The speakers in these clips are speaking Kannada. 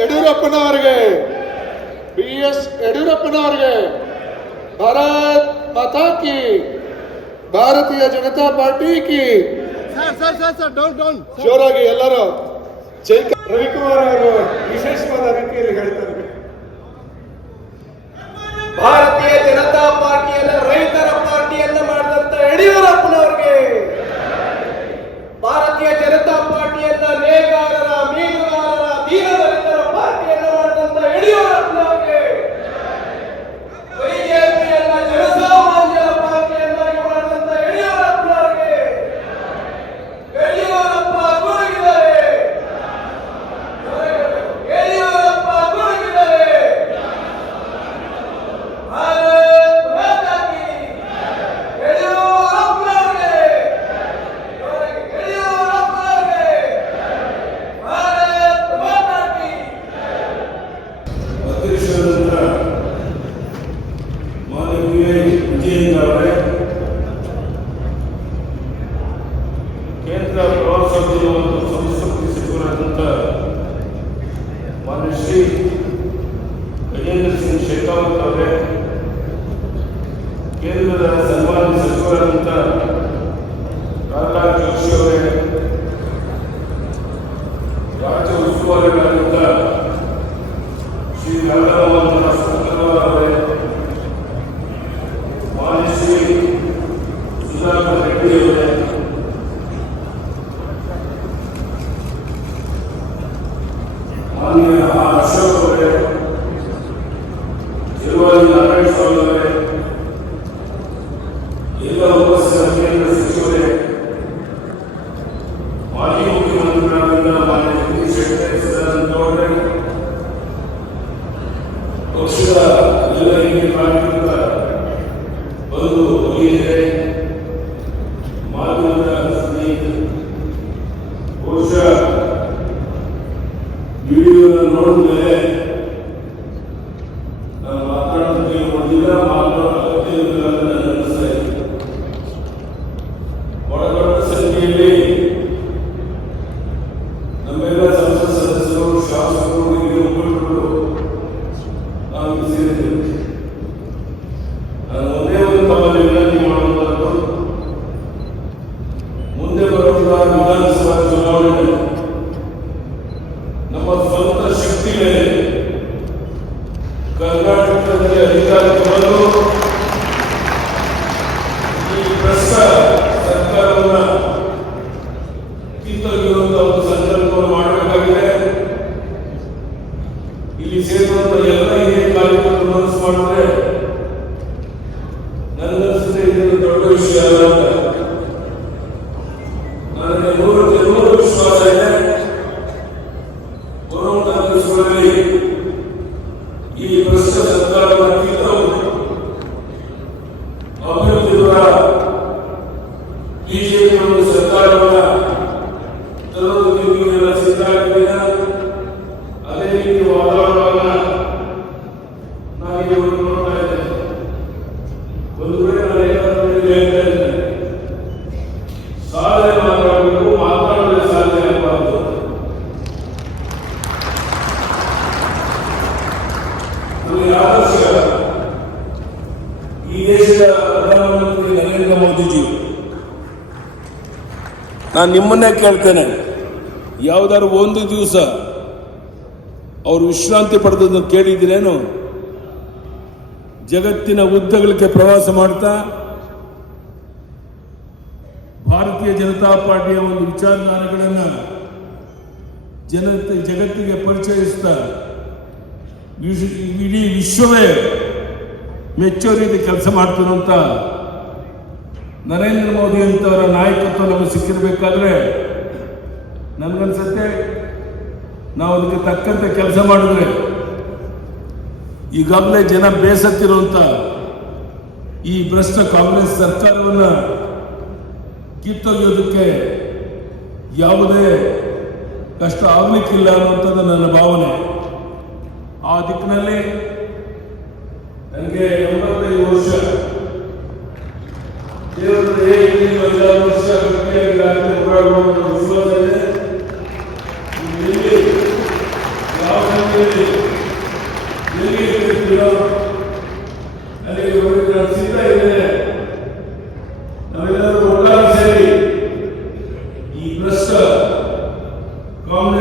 ಯಡಿಯೂರಪ್ಪನವರಿಗೆ ಭಾರತ್ ಮಾತಾ ಕಿ, ಭಾರತೀಯ ಜನತಾ ಪಾರ್ಟಿ ಕಿ. ಜೋರಾಗಿ ಎಲ್ಲರೂ ಜೈ. ರವಿಕುಮಾರ್ ಅವರು ವಿಶೇಷವಾದ ರೀತಿಯಲ್ಲಿ ಹೇಳ್ತಾರೆ. ಭಾರತೀಯ ಜನತಾ ಪಾರ್ಟಿಯನ್ನ ರೈತರ ಪಾರ್ಟಿಯನ್ನ ಮಾಡಿದಂತ ಯಡಿಯೂರಪ್ಪನವರಿಗೆ, ಭಾರತೀಯ ಜನತಾ ಪಾರ್ಟಿಯನ್ನ ನೇಕಾರರ, ಮೀನುಗಾರರ, ದೀನದಲಿತರ ಪಾರ್ಟಿಯನ್ನ ಮಾಡಿದಂತ ಯಡಿಯೂರಪ್ಪನವರಿಗೆ, ಬಿಜೆಪಿಯನ್ನ ಜನಸಾಮಾನ್ಯರ ಪಾರ್ಟಿಯನ್ನಾಗಿ ಮಾಡಿದಂತ ಯಡಿಯೂರಪ್ಪನವರಿಗೆ, ಯಡಿಯೂರಪ್ಪ ಗುರುಗಿದ್ದಾರೆ, ಯಡಿಯೂರಪ್ಪ ಗುರುಗಿದ್ದಾರೆ. ಕೇಂದ್ರ ಪ್ರವಾಸೋದ್ಯಮ ಮತ್ತು ಸಂಸ್ಕೃತಿ ಸಚಿವರಾದಂಥ ಮಾನ್ಯ ಶ್ರೀ ಗಜೇಂದ್ರ ಸಿಂಗ್ ಶೇಖಾವತ್ ಅವರೇ, ಕೇಂದ್ರದ ಸನ್ಮಾನ್ಯ ಸಚಿವರಾದಂಥ ಪ್ರಹ್ಲಾದ್ ಜೋಶಿ ಅವರೇ, ರಾಜ್ಯ ಉಸ್ತುವಾರಿಗಳಾದಂಥ ಶ್ರೀ ರಾಧಾಮೋಹನ್ ಅವರೇ, ಮಾನ್ಯ ಶ್ರೀ ಸುಧಾಕರ್ ರೆಡ್ಡಿ ಅವರೇ, ಮಾನ್ಯ ಅಶೋಕ್ ಅವರೇ, ತಿರುವಲ್ಲಿ ನಾರಾಯಣ ಸ್ವಾಮಿ ಅವರೇ, ಎಲ್ಲ ಉಪಸ್ಥಿತ ಕೇಂದ್ರ ಸಚಿವರೇ, ಮಾಜಿ ಮುಖ್ಯಮಂತ್ರಿಗಳಾದ ಮಾನ್ಯ ಜಗದೀಶ್ ಶೆಟ್ಟರ್, ಸದಾನಂದ ಗೌಡರೇ, ಪಕ್ಷದ ಎಲ್ಲ ಹಿರಿಯ ಕಾರ್ಯಕರ್ತ ಬಂಧು ಭಗಿನಿಯರೇ, ಮಾಧ್ಯಮದ ಸ್ನೇಹಿತರು, ಬಹುಶಃ ವಿಡಿಯೋನ ನೋಡಿದ್ಮೇಲೆ ನಾನು ಮಾತನಾಡೋದಕ್ಕೆ ಹೊಡೆದಿಲ್ಲ, ಮಾತನಾಡೋ ಅಗತ್ಯ ಇರಲಿಲ್ಲ ಅಂತ ನನಗೆ ಅನಿಸ್ತಾ ಇತ್ತು. ದೊಡ್ಡ ಸಂಖ್ಯೆಯಲ್ಲಿ ನಮ್ಮೆಲ್ಲ ಸಂಸತ್ ಸದಸ್ಯರು, ಶಾಸಕರು, ಹಿರಿಯ ಮುಖಂಡರು ನಾವು ಸೇರಿದ್ದೇವೆ. ನಾನು ಒಂದೇ ಒಂದು ತಮ್ಮಲ್ಲಿ ವಿನಂತಿ ಮಾಡುವಂಥದ್ದು, ಮುಂದೆ ಬರುವಂತಹ ವಿಧಾನಸಭಾ ಚುನಾವಣೆ ನಮ್ಮ ಸ್ವಂತ ಶಕ್ತಿ ಮೇಲೆ ಕರ್ನಾಟಕದಲ್ಲಿ ಅಧಿಕಾರಕ್ಕೆ ಬಂದು ಈ ಭ್ರಷ್ಟ ಸರ್ಕಾರವನ್ನು ಕಿತ್ತೊಗೆಯುವಂತಹ ಒಂದು ಸಂಕಲ್ಪವನ್ನು ಮಾಡಬೇಕಾಗಿದೆ. ಇಲ್ಲಿ ಸೇರುವಂತಹ ಎಲ್ಲ ಹಿರಿಯ ಕಾರ್ಯಕರ್ತರು ಮನಸ್ಸು ಮಾಡಿದ್ರೆ ನನ್ನನಿಸಿದ್ರೆ ಇದೊಂದು ದೊಡ್ಡ ವಿಷಯ ಅಲ್ಲ ಅಂತ ನನಗೆ 100% ವಿಶ್ವಾಸ ಇದೆ. ಈ ಭ್ರಷ್ಟ ಸರ್ಕಾರವನ್ನು ಕಿತ್ತು ಅಭಿವೃದ್ಧಿಪರ ಬಿಜೆಪಿ ಒಂದು ಸರ್ಕಾರವನ್ನು ತರೋದಕ್ಕೆ ನೀವೆಲ್ಲ ಸಿದ್ಧರಾಗಿದ್ದೀರ. ಅದೇ ರೀತಿ ವಾತಾವರಣವನ್ನು ನಾವೀಗ ನೋಡ್ತಾ ಇದ್ದೇವೆ. ಒಂದು ವೇಳೆ ನಾನು ಏನಾದರೂ ಹೇಳ್ತಾ ಇದ್ದೇನೆ, ಸಾಧನೆ ಮಾತಾಡಬೇಕು, ಮಾತಾಡದೆ ಸಾಧನೆ ಆಗಬಾರ್ದು. ಆದರ್ಶ ಈ ದೇಶದ ಪ್ರಧಾನಮಂತ್ರಿ ನರೇಂದ್ರ ಮೋದಿಜಿ, ನಾನು ನಿಮ್ಮನ್ನೇ ಕೇಳ್ತೇನೆ, ಯಾವುದಾದ್ರು ಒಂದು ದಿವಸ ಅವರು ವಿಶ್ರಾಂತಿ ಪಡೆದನ್ನು ಕೇಳಿದ್ದೀರೇನು? ಜಗತ್ತಿನ ಉದ್ದಗಲಕ್ಕೆ ಪ್ರವಾಸ ಮಾಡ್ತಾ ಭಾರತೀಯ ಜನತಾ ಪಾರ್ಟಿಯ ಒಂದು ವಿಚಾರಧಾರೆಗಳನ್ನು ಜಗತ್ತಿಗೆ ಪರಿಚಯಿಸ್ತಾ ಇಡೀ ವಿಶ್ವವೇ ಮೆಚ್ಚೋ ರೀತಿ ಕೆಲಸ ಮಾಡ್ತಿರುವಂಥ ನರೇಂದ್ರ ಮೋದಿ ಅಂತವರ ನಾಯಕತ್ವ ನಮಗೆ ಸಿಕ್ಕಿರಬೇಕಾದ್ರೆ ನನಗನ್ಸುತ್ತೆ ನಾವು ಅದಕ್ಕೆ ತಕ್ಕಂತೆ ಕೆಲಸ ಮಾಡಿದ್ರೆ ಈಗಾಗಲೇ ಜನ ಬೇಸತ್ತಿರುವಂಥ ಈ ಭ್ರಷ್ಟ ಕಾಂಗ್ರೆಸ್ ಸರ್ಕಾರವನ್ನು ಕಿತ್ತೊಗೆಯೋದಕ್ಕೆ ಯಾವುದೇ ಕಷ್ಟ ಆಗಲಿಕ್ಕಿಲ್ಲ ಅನ್ನುವಂಥದ್ದು ನನ್ನ ಭಾವನೆ. ಆ ದಿಕ್ಕಿನಲ್ಲಿ ನನಗೆ 85 ವರ್ಷ, ದೇವರ 16 ವರ್ಷ ವಿಶ್ವಾಸ ಇದೆ. ಯಾವ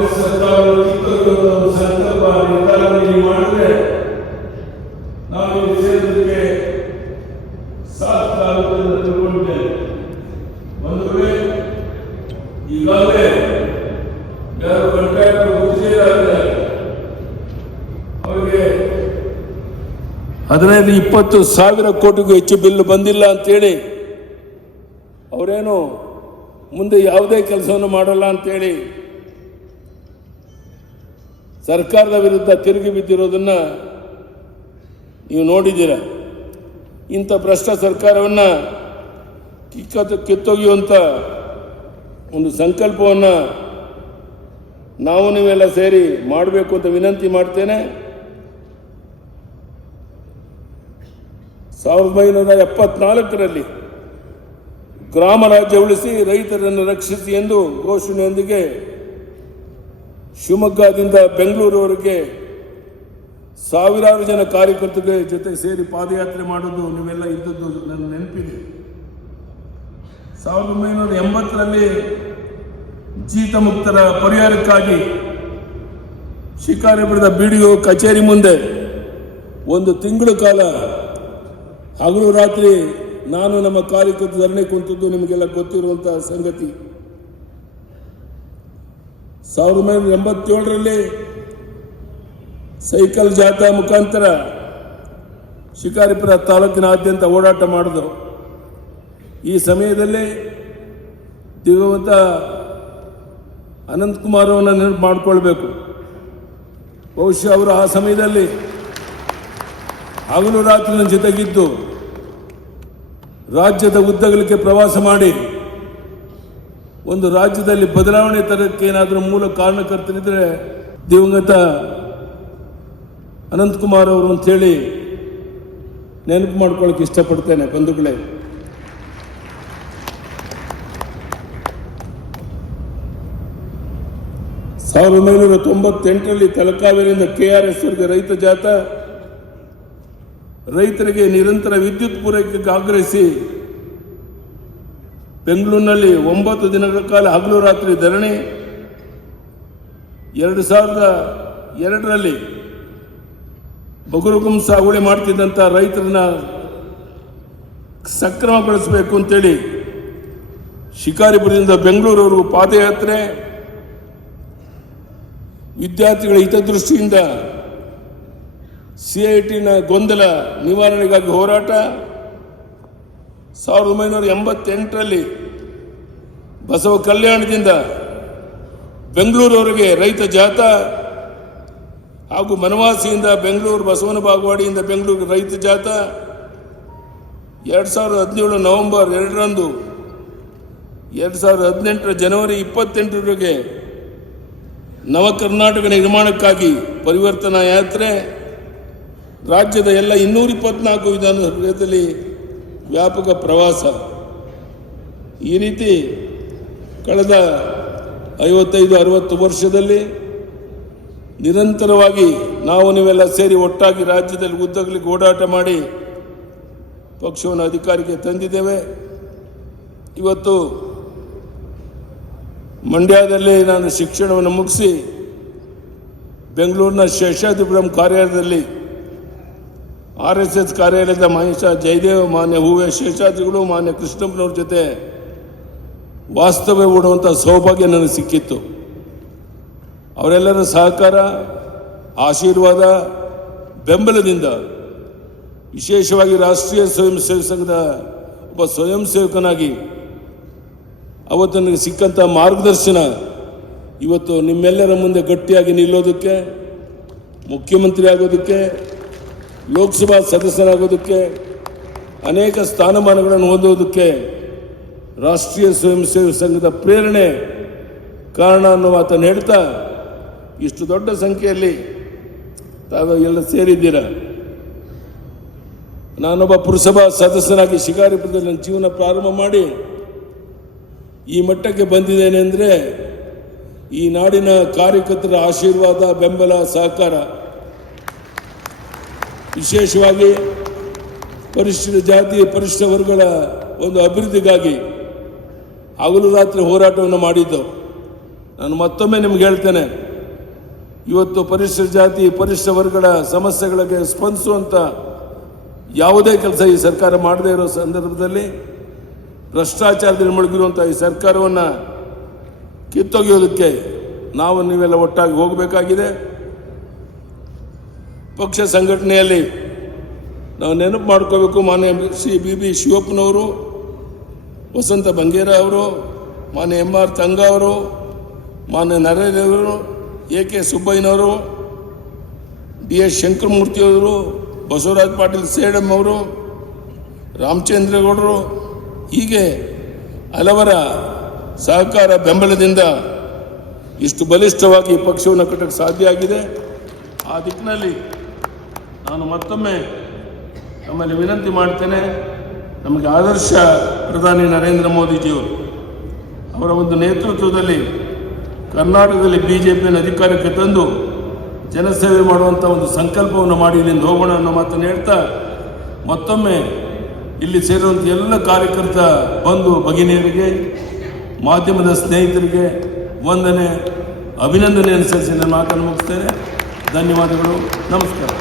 ಕಾಂಗ್ರೆಸ್ ಸರ್ಕಾರಗಳು ಕಿತ್ತೊಗೆಯುವ ಒಂದು ಸಂಕಲ್ಪ ನಿರ್ಧಾರ ನೀವು ಮಾಡಿದ್ರೆ ನಾವು ಇಲ್ಲಿ ಸೇರೋದಕ್ಕೆ ಸಾಕು ಆಗುತ್ತೆ ಅಂತ ತಿಳ್ಕೊಂಡಿದ್ದೇನೆ. ಒಂದು ವೇಳೆ ಈಗಾಗಲೇ ಯಾರು ಕಾಂಟ್ರಾಕ್ಟರ್ ಗುತ್ತಿಗೆದಾರರಿದ್ದಾರೆ ಅವರಿಗೆ 15-20 ಸಾವಿರ ಕೋಟಿಗೂ ಹೆಚ್ಚು ಬಿಲ್ ಬಂದಿಲ್ಲ ಅಂತೇಳಿ ಅವರೇನು ಮುಂದೆ ಯಾವುದೇ ಕೆಲಸವನ್ನು ಮಾಡಲ್ಲ ಅಂತೇಳಿ ಸರ್ಕಾರದ ವಿರುದ್ಧ ತಿರುಗಿ ಬಿದ್ದಿರೋದನ್ನ ನೀವು ನೋಡಿದ್ದೀರ. ಇಂಥ ಭ್ರಷ್ಟ ಸರ್ಕಾರವನ್ನು ಕಿತ್ತೊಗೆಯುವಂಥ ಒಂದು ಸಂಕಲ್ಪವನ್ನು ನಾವು ನೀವೆಲ್ಲ ಸೇರಿ ಮಾಡಬೇಕು ಅಂತ ವಿನಂತಿ ಮಾಡ್ತೇನೆ. 1974ರಲ್ಲಿ ಗ್ರಾಮ ರಾಜ್ಯ ಉಳಿಸಿ ರೈತರನ್ನು ರಕ್ಷಿಸಿ ಎಂದು ಘೋಷಣೆಯೊಂದಿಗೆ ಶಿವಮೊಗ್ಗದಿಂದ ಬೆಂಗಳೂರುವರೆಗೆ ಸಾವಿರಾರು ಜನ ಕಾರ್ಯಕರ್ತರ ಜೊತೆ ಸೇರಿ ಪಾದಯಾತ್ರೆ ಮಾಡೋದು ನೀವೆಲ್ಲ ಇದ್ದದ್ದು ನನ್ನ ನೆನಪಿದೆ. 1980ರಲ್ಲಿ ಜೀತ ಮುಕ್ತರ ಪರಿಹಾರಕ್ಕಾಗಿ ಶಿಕಾರಿಪುರದ BDO ಕಚೇರಿ ಮುಂದೆ 1 ತಿಂಗಳ ಕಾಲ ಹಗಲು ರಾತ್ರಿ ನಾನು ನಮ್ಮ ಕಾರ್ಯಕರ್ತರು ಧರಣಿ ಕುಂತದ್ದು ನಿಮಗೆಲ್ಲ ಗೊತ್ತಿರುವಂತಹ ಸಂಗತಿ. 1987ರಲ್ಲಿ ಸೈಕಲ್ ಜಾಥಾ ಮುಖಾಂತರ ಶಿಕಾರಿಪುರ ತಾಲೂಕಿನಾದ್ಯಂತ ಓಡಾಟ ಮಾಡಿದವು. ಈ ಸಮಯದಲ್ಲಿ ದಿವಂಗತ ಅನಂತಕುಮಾರ್ ಅವರನ್ನು ನೆನಪು ಮಾಡಿಕೊಳ್ಬೇಕು. ಬಹುಶಃ ಅವರು ಆ ಸಮಯದಲ್ಲಿ ಹಗಲು ರಾತ್ರಿ ನನ್ನ ಜೊತೆಗಿದ್ದು ರಾಜ್ಯದ ಉದ್ದಗಲಕ್ಕೆ ಪ್ರವಾಸ ಮಾಡಿ ಒಂದು ರಾಜ್ಯದಲ್ಲಿ ಬದಲಾವಣೆ ತರಕ್ಕೆ ಏನಾದರೂ ಮೂಲ ಕಾರಣಕರ್ತರಿದ್ದರೆ ದಿವಂಗತ ಅನಂತಕುಮಾರ್ ಅವರು ಅಂತೇಳಿ ನೆನಪು ಮಾಡ್ಕೊಳ್ಳೋಕೆ ಇಷ್ಟಪಡ್ತೇನೆ. ಬಂಧುಗಳೇ, ಸಾವಿರದ 1998ರಲ್ಲಿ ತಲಕಾವೇರಿಯಿಂದ KRS ವರೆಗೆ ರೈತ ಜಾಥಾ, ರೈತರಿಗೆ ನಿರಂತರ ವಿದ್ಯುತ್ ಪೂರೈಕೆಗೆ ಆಗ್ರಹಿಸಿ ಬೆಂಗಳೂರಿನಲ್ಲಿ 9 ದಿನಗಳ ಕಾಲ ಹಗಲು ರಾತ್ರಿ ಧರಣಿ. 2002ರಲ್ಲಿ ಬಗುರುಗುಂ ಸಾಗುವಳಿ ಮಾಡ್ತಿದ್ದಂಥ ರೈತರನ್ನ ಸಕ್ರಮಗೊಳಿಸಬೇಕು ಅಂತೇಳಿ ಶಿಕಾರಿಪುರದಿಂದ ಬೆಂಗಳೂರವರೆಗೂ ಪಾದಯಾತ್ರೆ. ವಿದ್ಯಾರ್ಥಿಗಳ ಹಿತದೃಷ್ಟಿಯಿಂದ CITನ ಗೊಂದಲ ನಿವಾರಣೆಗಾಗಿ ಹೋರಾಟ. 1988ರಲ್ಲಿ ಬಸವ ಕಲ್ಯಾಣದಿಂದ ಬೆಂಗಳೂರವರೆಗೆ ರೈತ ಜಾಥಾ ಹಾಗೂ ಬನವಾಸಿಯಿಂದ ಬೆಂಗಳೂರು ಬಸವನ ಬಾಗವಾಡಿಯಿಂದ ಬೆಂಗಳೂರು ರೈತ ಜಾಥಾ. 2017 ನವೆಂಬರ್ 2ರಂದು 2018 ಜನವರಿ 28ರವರೆಗೆ ನವ ಕರ್ನಾಟಕ ನಿರ್ಮಾಣಕ್ಕಾಗಿ ಪರಿವರ್ತನಾ ಯಾತ್ರೆ. ರಾಜ್ಯದ ಎಲ್ಲ 224 ವಿಧಾನಸಭೆಯಲ್ಲಿ ವ್ಯಾಪಕ ಪ್ರವಾಸ. ಈ ರೀತಿ ಕಳೆದ 55-60 ವರ್ಷದಲ್ಲಿ ನಿರಂತರವಾಗಿ ನಾವು ನೀವೆಲ್ಲ ಸೇರಿ ಒಟ್ಟಾಗಿ ರಾಜ್ಯದಲ್ಲಿ ಉದ್ದಗಲಿಕ್ಕೆ ಓಡಾಟ ಮಾಡಿ ಪಕ್ಷವನ್ನು ಅಧಿಕಾರಕ್ಕೆ ತಂದಿದ್ದೇವೆ. ಇವತ್ತು ಮಂಡ್ಯದಲ್ಲಿ ನಾನು ಶಿಕ್ಷಣವನ್ನು ಮುಗಿಸಿ ಬೆಂಗಳೂರಿನ ಶೇಷಾದ್ರಿಪುರಂ ಕಾರ್ಯಾಲಯದಲ್ಲಿ RSS ಕಾರ್ಯಾಲಯದ ಮಹೇಶ ಜಯದೇವ, ಮಾನ್ಯ ಹೂವೆ ಶೇಷಾದ್ರಿಗಳು, ಮಾನ್ಯ ಕೃಷ್ಣಪ್ಪನವ್ರ ಜೊತೆ ವಾಸ್ತವ್ಯ ಹೂಡುವಂಥ ಸೌಭಾಗ್ಯ ನನಗೆ ಸಿಕ್ಕಿತ್ತು. ಅವರೆಲ್ಲರ ಸಹಕಾರ, ಆಶೀರ್ವಾದ, ಬೆಂಬಲದಿಂದ ವಿಶೇಷವಾಗಿ ರಾಷ್ಟ್ರೀಯ ಸ್ವಯಂ ಸೇವಕ ಸಂಘದ ಒಬ್ಬ ಸ್ವಯಂ ಸೇವಕನಾಗಿ ಅವತ್ತು ನನಗೆ ಸಿಕ್ಕಂಥ ಮಾರ್ಗದರ್ಶನ ಇವತ್ತು ನಿಮ್ಮೆಲ್ಲರ ಮುಂದೆ ಗಟ್ಟಿಯಾಗಿ ನಿಲ್ಲೋದಕ್ಕೆ, ಮುಖ್ಯಮಂತ್ರಿ ಆಗೋದಕ್ಕೆ, ಲೋಕಸಭಾ ಸದಸ್ಯರಾಗೋದಕ್ಕೆ, ಅನೇಕ ಸ್ಥಾನಮಾನಗಳನ್ನು ಹೊಂದೋದಕ್ಕೆ ರಾಷ್ಟ್ರೀಯ ಸ್ವಯಂ ಸೇವಕ ಸಂಘದ ಪ್ರೇರಣೆ ಕಾರಣ ಅನ್ನೋ ಮಾತನ್ನು ಹೇಳ್ತಾ, ಇಷ್ಟು ದೊಡ್ಡ ಸಂಖ್ಯೆಯಲ್ಲಿ ತಾವು ಎಲ್ಲ ಸೇರಿದ್ದೀರ. ನಾನೊಬ್ಬ ಪುರಸಭಾ ಸದಸ್ಯನಾಗಿ ಶಿಕಾರಿಪುರದಲ್ಲಿ ನನ್ನ ಜೀವನ ಪ್ರಾರಂಭ ಮಾಡಿ ಈ ಮಟ್ಟಕ್ಕೆ ಬಂದಿದ್ದೇನೆ ಅಂದರೆ ಈ ನಾಡಿನ ಕಾರ್ಯಕರ್ತರ ಆಶೀರ್ವಾದ, ಬೆಂಬಲ, ಸಹಕಾರ. ವಿಶೇಷವಾಗಿ ಪರಿಶಿಷ್ಟ ಜಾತಿ, ಪರಿಶಿಷ್ಟ ವರ್ಗಗಳ ಒಂದು ಅಭಿವೃದ್ಧಿಗಾಗಿ ಹಗಲು ರಾತ್ರಿ ಹೋರಾಟವನ್ನು ಮಾಡಿದ್ದು. ನಾನು ಮತ್ತೊಮ್ಮೆ ನಿಮ್ಗೆ ಹೇಳ್ತೇನೆ, ಇವತ್ತು ಪರಿಶಿಷ್ಟ ಜಾತಿ ಪರಿಶಿಷ್ಟ ವರ್ಗಗಳ ಸಮಸ್ಯೆಗಳಿಗೆ ಸ್ಪಂದಿಸುವಂಥ ಯಾವುದೇ ಕೆಲಸ ಈ ಸರ್ಕಾರ ಮಾಡದೇ ಇರೋ ಸಂದರ್ಭದಲ್ಲಿ ಭ್ರಷ್ಟಾಚಾರದಲ್ಲಿ ಮುಳುಗಿರುವಂಥ ಈ ಸರ್ಕಾರವನ್ನು ಕಿತ್ತೊಗೆಯೋದಕ್ಕೆ ನಾವು ನೀವೆಲ್ಲ ಒಟ್ಟಾಗಿ ಹೋಗಬೇಕಾಗಿದೆ. ಪಕ್ಷ ಸಂಘಟನೆಯಲ್ಲಿ ನಾವು ನೆನಪು ಮಾಡ್ಕೋಬೇಕು. ಮಾನ್ಯ ಶ್ರೀ ಬಿ ಶಿವಪ್ಪನವರು, ವಸಂತ ಬಂಗೇರ ಅವರು, ಮಾನ್ಯ MR ತಂಗ ಅವರು, ಮಾನ್ಯ ನರೇಂದ್ರ ಅವರು, AK ಸುಬ್ಬಯ್ಯನವರು, DS ಶಂಕರಮೂರ್ತಿಯವರು, ಬಸವರಾಜ ಪಾಟೀಲ್ ಸೇಡಂ ಅವರು, ರಾಮಚಂದ್ರೇಗೌಡರು, ಹೀಗೆ ಹಲವರ ಸಹಕಾರ ಬೆಂಬಲದಿಂದ ಇಷ್ಟು ಬಲಿಷ್ಠವಾಗಿ ಈ ಪಕ್ಷವನ್ನು ಕಟ್ಟಕ್ಕೆ ಸಾಧ್ಯ ಆಗಿದೆ. ಆ ದಿಕ್ಕಿನಲ್ಲಿ ನಾನು ಮತ್ತೊಮ್ಮೆ ನಮ್ಮಲ್ಲಿ ವಿನಂತಿ ಮಾಡ್ತೇನೆ, ನಮಗೆ ಆದರ್ಶ ಪ್ರಧಾನಿ ನರೇಂದ್ರ ಮೋದಿಜಿಯವರು ಅವರ ಒಂದು ನೇತೃತ್ವದಲ್ಲಿ ಕರ್ನಾಟಕದಲ್ಲಿ BJPಯನ್ನು ಅಧಿಕಾರಕ್ಕೆ ತಂದು ಜನಸೇವೆ ಮಾಡುವಂಥ ಒಂದು ಸಂಕಲ್ಪವನ್ನು ಮಾಡಿ ಇಲ್ಲಿಂದ ಹೋಗೋಣ ಅನ್ನೋ ಮಾತನ್ನು ಹೇಳ್ತಾ, ಮತ್ತೊಮ್ಮೆ ಇಲ್ಲಿ ಸೇರುವಂಥ ಎಲ್ಲ ಕಾರ್ಯಕರ್ತ ಬಂಧು ಭಗಿನಿಯರಿಗೆ, ಮಾಧ್ಯಮದ ಸ್ನೇಹಿತರಿಗೆ ವಂದನೆ, ಅಭಿನಂದನೆ ಅನುಸರಿಸಿ ನನ್ನ ಮಾತನ್ನು ಮುಗಿಸ್ತೇನೆ. ಧನ್ಯವಾದಗಳು. ನಮಸ್ಕಾರ.